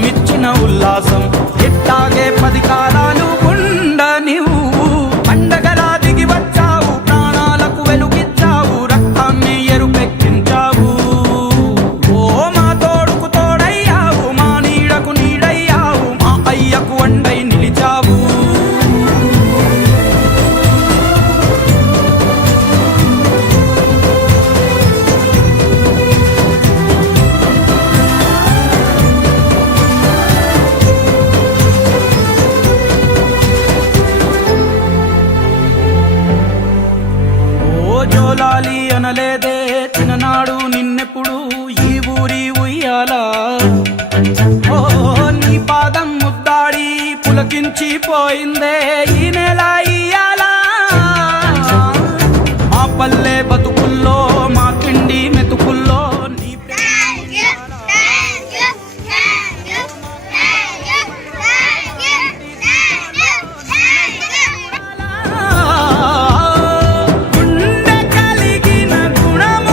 దేశమిచ్చిన ఉల్లాసం ఎట్టాగే 10 కాలాలు ఉండ నీవు పండగలా దిగి వచ్చావు ప్రాణాలకు వెలుగిచ్చావు రక్తాన్ని ఎరుపెక్కించావు ఓ మా తోడుకు తోడయ్యావు మా నీడకు నీడయ్యావు మా అయ్యకు వండై నిలిచావు జోలాలి అనలేదే చిన్ననాడు నిన్నెప్పుడు ఈ ఊరి ఉయ్యాలా ఓ నీ పాదం ముద్దాడి పులకించిపోయిందే ఈ నెల ఇయ్యాలా మా పల్లె